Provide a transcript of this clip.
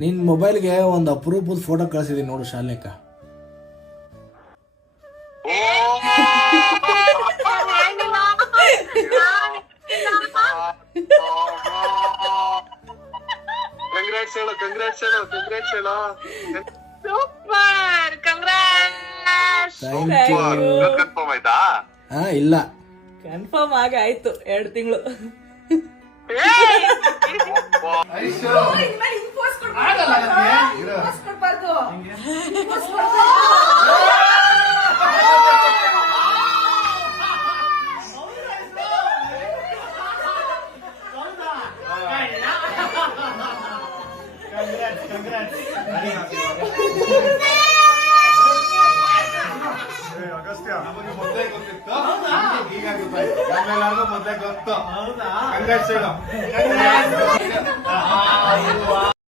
ನಿನ್ ಮೊಬೈಲ್ಗೆ ಒಂದು ಅಪರೂಪದ ಫೋಟೋ ಕಳಿಸಿದೀನಿ ನೋಡು ಶಾಲೆಕ. Super, congrats. ಇಲ್ಲ ಕನ್ಫರ್ಮ್ ಆಗಾಯ್ತು 2 ತಿಂಗಳು. ಅಗಸ್ತ್ಯ ನಮಗೆ ಮೊದಲೇ ಗೊತ್ತಿತ್ತು, ಈಗ ಗೊತ್ತಾಯ್ತು. ನಮ್ಮೆಲ್ಲರಿಗೂ ಮೊದಲೇ ಗೊತ್ತು. ಕಂಗ್ರಾಟ್ಸ್ ಹೇಳು.